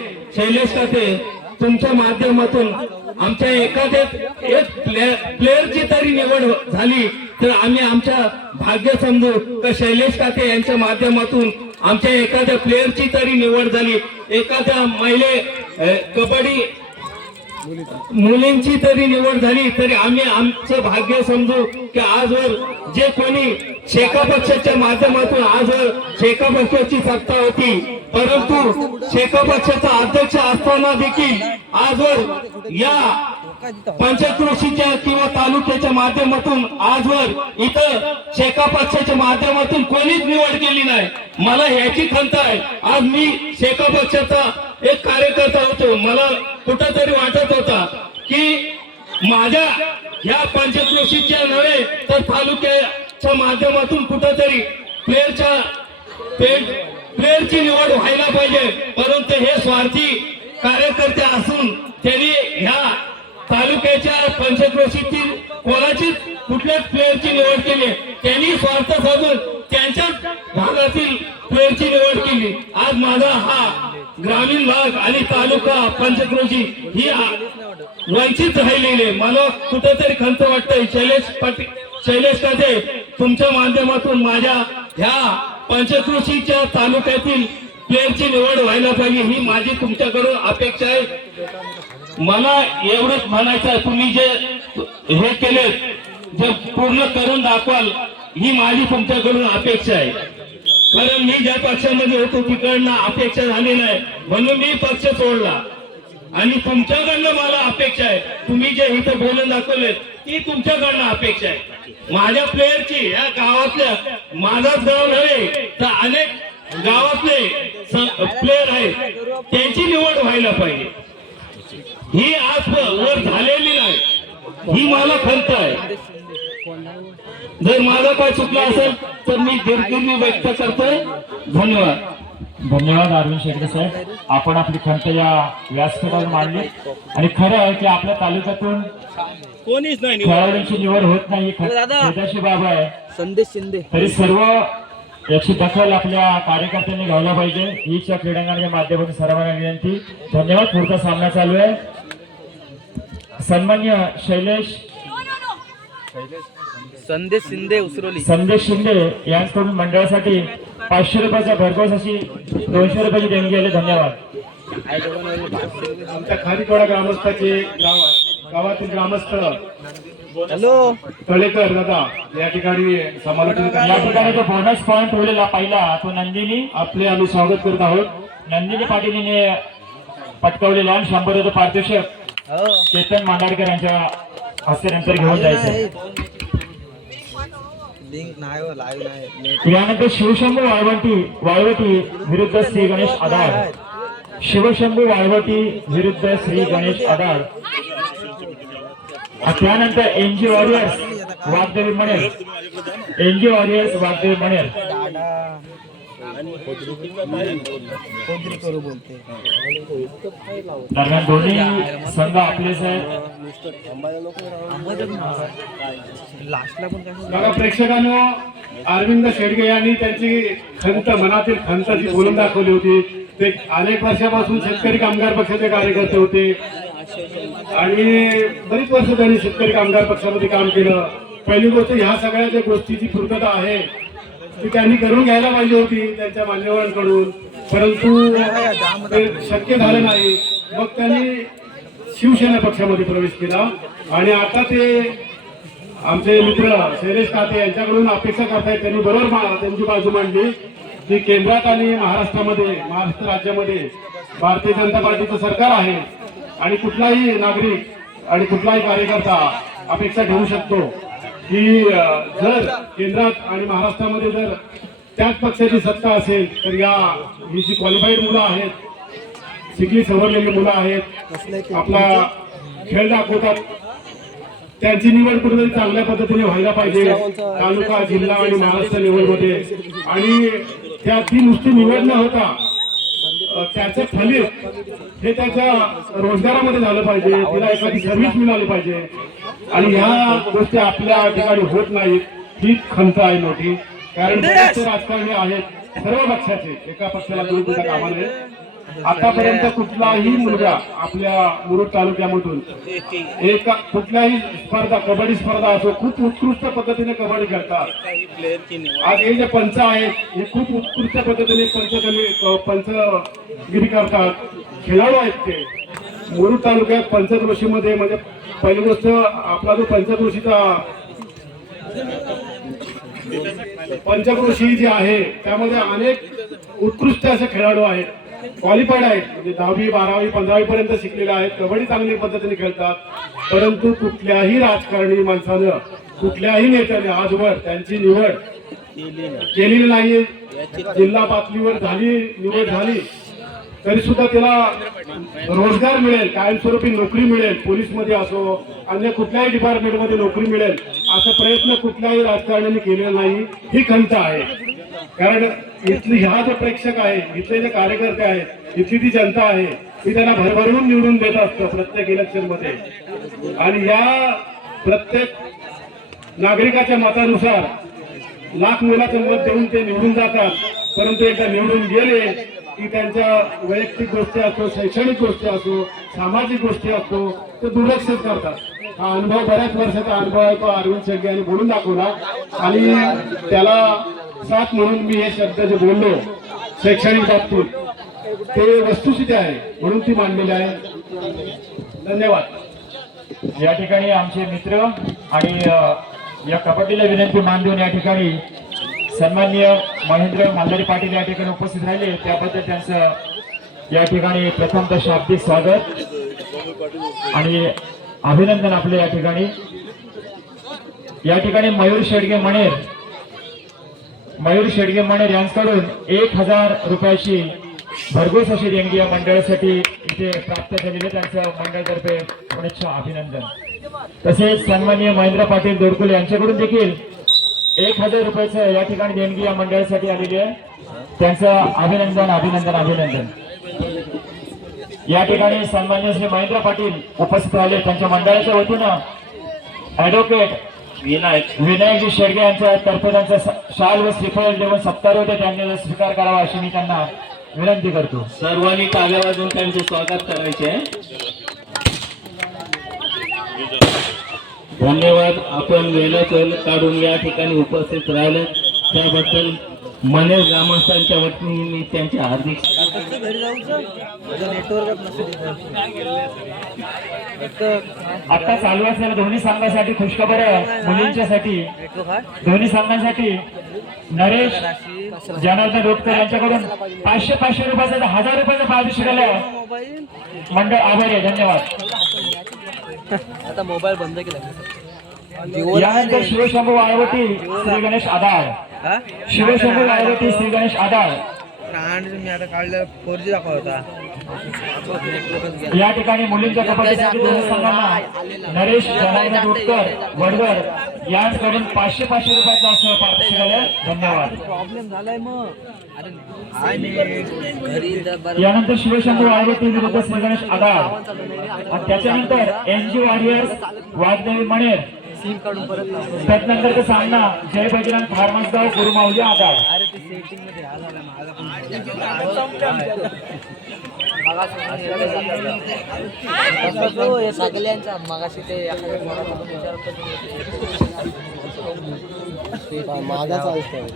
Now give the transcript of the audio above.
शैलेश काते तुमच्या माध्यमातून आमच्या एखाद्या एक प्लेअरची तरी निवड झाली तर आम्ही आमच्या भाग्य समजू का शैलेश काते यांच्या माध्यमातून आमच्या एखाद्या प्लेअरची तरी निवड झाली, एखाद्या कबड्डी मुलींची तरी निवड झाली तरी आम्ही आमचं भाग्य समजू की आजवर जे कोणी शेका पक्षाच्या माध्यमातून आजवर शेका पक्षाची सत्ता होती, परंतु शेका पक्षाचा अध्यक्ष असताना देखील आजवर या पंचक्रोशीच्या किंवा तालुक्याच्या माध्यमातून आजवर इथं शेका पक्षाच्या माध्यमातून कोणीच निवड केली नाही। मला याची खंत आहे। आज मी शेका पक्षाचा एक कार्यकर्ता होतो, मला कुठंतरी वाटत होता की माझ्या ह्या पंचक्रोशीच्या नव्हे तर तालुक्याच्या माध्यमातून कुठंतरी प्लेअरची निवड व्हायला पाहिजे, परंतु हे स्वार्थी कार्यकर्ते असून त्यांनी ह्या तालुक्याच्या पंचक्रोशीतील कोणाची कुठल्याच प्लेअरची निवड केली, त्यांनी स्वार्थ साधून त्यांच्याच भागातील प्लेअरची निवड केली। आज माझा हा ग्रामीण भाग आणि तालुका पंचक्रोशी ही वंचित राहिलेली, मला कुठेतरी खंत वाटतंय। शैलेश काते तुमच्या माध्यमातून माझ्या ह्या पंचक्रोशीच्या तालुक्यातील प्लेअरची निवड व्हायला पाहिजे ही माझी तुमच्याकडून अपेक्षा आहे। मला एवढंच म्हणायचं आहे, तुम्ही जे हे केले जे पूर्ण करून दाखवाल ही माझी तुमच्याकडून अपेक्षा आहे। कारण मी ज्या पक्षामध्ये होतो तिकडनं अपेक्षा झाली नाही म्हणून मी पक्ष सोडला आणि तुमच्याकडनं मला अपेक्षा आहे, तुम्ही जे इथं बोलून दाखवले ती तुमच्याकडनं अपेक्षा आहे। माझ्या प्लेअरची या गावातल्या, माझाच गाव नव्हे तर अनेक गावातले प्लेअर आहेत त्यांची निवड व्हायला पाहिजे, ही आज वर झालेली नाही, ही मला खंत आहे। जर माझा काय चुकला असेल तर मी दिलगिरी व्यक्त करतोय। धन्यवाद। धन्यवाद अरविंद शेळके साहेब, आपण आपली खंत या व्यासपीठावर मांडली आणि खरं आहे की आपल्या तालुक्यातून कोणीच नाही खेळाडूंची निवड होत नाही, खेदाची बाब आहे। संदेश शिंदे तरी सर्व याची दखल आपल्या कार्यकर्त्यांनी घ्यायला पाहिजे हीच या क्रीडांगणाच्या माध्यमातून सर्वांना विनंती। धन्यवाद। पुढचा सामना चालू आहे। सन्मान्य संदेश शिंदे उसरोली संदेश शिंदे यांच्याकडून मंडळासाठी 500 रुपयाचा भरघोस अशी 200 रुपयाची देणगी आली। धन्यवाद। आमच्या खारीपाडा ग्रामस्थाचे गावातील ग्रामस्थ हॅलो तळेकर दादा या ठिकाणी समालोचन या ठिकाणी जो बोनस पॉइंट ठेवलेला पहिला तो नंदिनी आपले आम्ही स्वागत करत आहोत। नंदिनी पाटीलने पटकावलेला 100 रुपये पारितोषिक चेतन मांडारकर यांच्या हस्ते नंतर घेऊन जायचं। यानंतर शिवशंभू वाळवटी विरुद्ध श्री गणेश आधार, शिवशंभू वाळवटी विरुद्ध श्री गणेश आधार। त्यानंतर NG warriors Vaghdevi Maner, NG warriors Vaghdevi Maner. दरम्यान दोन्ही संघ आपलेच आहेत। बघा प्रेक्षकांनो, अरविंद शेडगे यांनी त्यांची खंत, मनातील खंत जी बोलून दाखवली होती। ते अनेक वर्षापासून शेतकरी कामगार पक्षाचे कार्यकर्ते होते आणि बरीच वर्ष त्यांनी शेतकरी कामगार पक्षामध्ये काम केलं। पहिली गोष्ट ह्या सगळ्या ज्या गोष्टीची पूर्तता आहे ती त्यांनी करून घ्यायला पाहिजे होती त्यांच्या मान्यवरांकडून, परंतु ते शक्य झालं नाही। मग त्यांनी शिवसेना पक्षामध्ये प्रवेश केला आणि आता ते आमचे मित्र शैलेश काते यांच्याकडून अपेक्षा करतायत, त्यांनी बरोबर त्यांची बाजू मांडली की केंद्रात आणि महाराष्ट्र राज्यामध्ये भारतीय जनता पार्टीचं सरकार आहे आणि कुठलाही नागरिक आणि कुठलाही कार्यकर्ता अपेक्षा घेऊ शकतो की जर केंद्रात आणि महाराष्ट्रामध्ये जर त्याच पक्षाची सत्ता असेल तर ही जी क्वालिफाईड मुलं आहेत, शिकली सवरलेली मुलं आहेत, आपला खेळ दाखवतात, त्यांची निवड कुठेतरी चांगल्या पद्धतीने व्हायला पाहिजे तालुका, जिल्हा आणि महाराष्ट्र लेवलमध्ये। आणि ती नुसती निवड न होता त्याचं फलित हे त्याच्या रोजगारामध्ये झालं पाहिजे, तिला एखादी सर्व्हिस मिळाली पाहिजे आणि ह्या गोष्टी आपल्या ठिकाणी होत नाहीत, ही खंत आहे मोठी। कारण बरेचसे राजकारणी आहेत सर्व पक्षाचे, एका पक्षाला दूर कामा नये। आतापर्यंत कुठलाही मुलगा आपल्या मुरुड तालुक्यामधून एक कुठल्याही स्पर्धा, कबड्डी स्पर्धा असो, खूप उत्कृष्ट पद्धतीने कबड्डी खेळतात. आज हे जे पंच आहेत हे खूप उत्कृष्ट पद्धतीने पंचगिरी करतात, खेळाडू आहेत ते. मुरुड तालुक्यात पंचक्रोशीमध्ये म्हणजे पहिली गोष्ट आपला जो पंचक्रोशी जी आहे त्यामध्ये अनेक उत्कृष्ट असे खेळाडू आहेत, क्वालिफाईड आहेत, म्हणजे 10वी 12वी 15वी पर्यंत शिकलेले आहेत, कबड्डी चांगल्या पद्धतीने खेळतात. परंतु कुठल्याही राजकारणी माणसानं, कुठल्याही नेत्याने आजवर त्यांची निवड केलेली नाही. जिल्हा पातळीवर निवड झाली तरी सुद्धा त्याला रोजगार मिळेल, कायमस्वरूपी नोकरी मिळेल, पोलीसमध्ये असो अन्य कुठल्याही डिपार्टमेंटमध्ये नोकरी मिळेल असा प्रयत्न कुठल्याही राजकारण्यांनी केलेला नाही. ही खंत आहे. कारण इथली ह्या जो प्रेक्षक आहे, इथले जे कार्यकर्ते आहेत, इथली जी जनता आहे ती त्यांना भरभरून निवडून देत असतं प्रत्येक इलेक्शन मध्ये. आणि या प्रत्येक नागरिकाच्या मतानुसार लाख मुलाचं मत देऊन ते निवडून जातात. परंतु एकदा निवडून गेले की त्यांच्या वैयक्तिक गोष्टी असो, शैक्षणिक गोष्टी असो, सामाजिक गोष्टी असो, ते दुर्लक्षित करतात. हा अनुभव बऱ्याच वर्षाचा अनुभव आहे, तो अरविंद शेडगे यांनी बोलून दाखवला. आणि त्याला साथ म्हणून मी हे शब्द जे बोललो शैक्षणिक बाबतीत ते वस्तुस्थिती आहे म्हणून ती मांडलेली आहे. धन्यवाद. या ठिकाणी आमचे मित्र आणि या कबड्डीला विनंती मान देऊन या ठिकाणी सन्माननीय महेंद्र मांधारे पाटील या ठिकाणी उपस्थित राहिले, त्याबद्दल त्यांचं या ठिकाणी प्रथमतः शाब्दिक स्वागत आणि अभिनंदन आपले. या ठिकाणी मयूर शेडगे मणेर यांच्याकडून 1000 रुपयाची भरघोस अशी देणगी या मंडळासाठी इथे प्राप्त झालेली, त्यांचं मंडळातर्फे पुनश्च अभिनंदन. तसेच सन्माननीय महेंद्र पाटील दोरकुले यांच्याकडून देखील 1000 रुपयाचं या ठिकाणी देणगी या मंडळासाठी आलेली आहे, त्यांचं अभिनंदन. या ठिकाणी सन्माननीय श्री महेंद्र पाटील उपस्थित राहिले, त्यांच्या मंडळाच्या वतीनं ऍडव्होकेट विनायकजी शेडगे यांच्या तर्फे त्यांचा शाल व श्रीफळ देऊन सत्कार होते, त्यांनी स्वीकार करावा अशी मी त्यांना विनंती करतो. सर्वांनी टाळ्या वाजवून त्यांचे स्वागत करायचे. धन्यवाद. आपण वेळाचं काढून या ठिकाणी उपस्थित राहिले त्याबद्दल मनेर ग्रामस्थांच्या वतीने मी त्यांचे हार्दिक आता चालू असलेल्या दोन्ही संघासाठी खुशखबर आहे. मुलींच्यासाठी दोन्ही संघांसाठी नरेश जनार्दन रोटकर यांच्याकडून 500 रुपयाचा 1000 रुपयाचा पारितोषिक आलं. मंडळ आभारी आहे. धन्यवाद. आता मोबाईल बंद केला. यानंतर शिवशंभू वाळवटी श्री गणेश आधार, शिवशंभू वाळवटी श्री गणेश आधार मी आता काढलं 4G दाखवा होता. या ठिकाणी मुलींच्या कबड्डीसाठी दोन्ही संघांना नरेश जनार्दन रोटकर वडवड यांच्याकडून 500 रुपयाचं असं पारितोषिक आलं. धन्यवाद. प्रॉब्लेम झालाय मग. यानंतर शिवशंभू वाळवटी विरुद्ध श्री गणेश आधार आणि त्याच्यानंतर NG वॉरियर्स वाघदेवी मणेर, त्यानंतर सामना जय बजरंग फार्मसगाव गुरुमाऊली आधार. सगळ्यांचा मगाशी ते मागा चालतंय.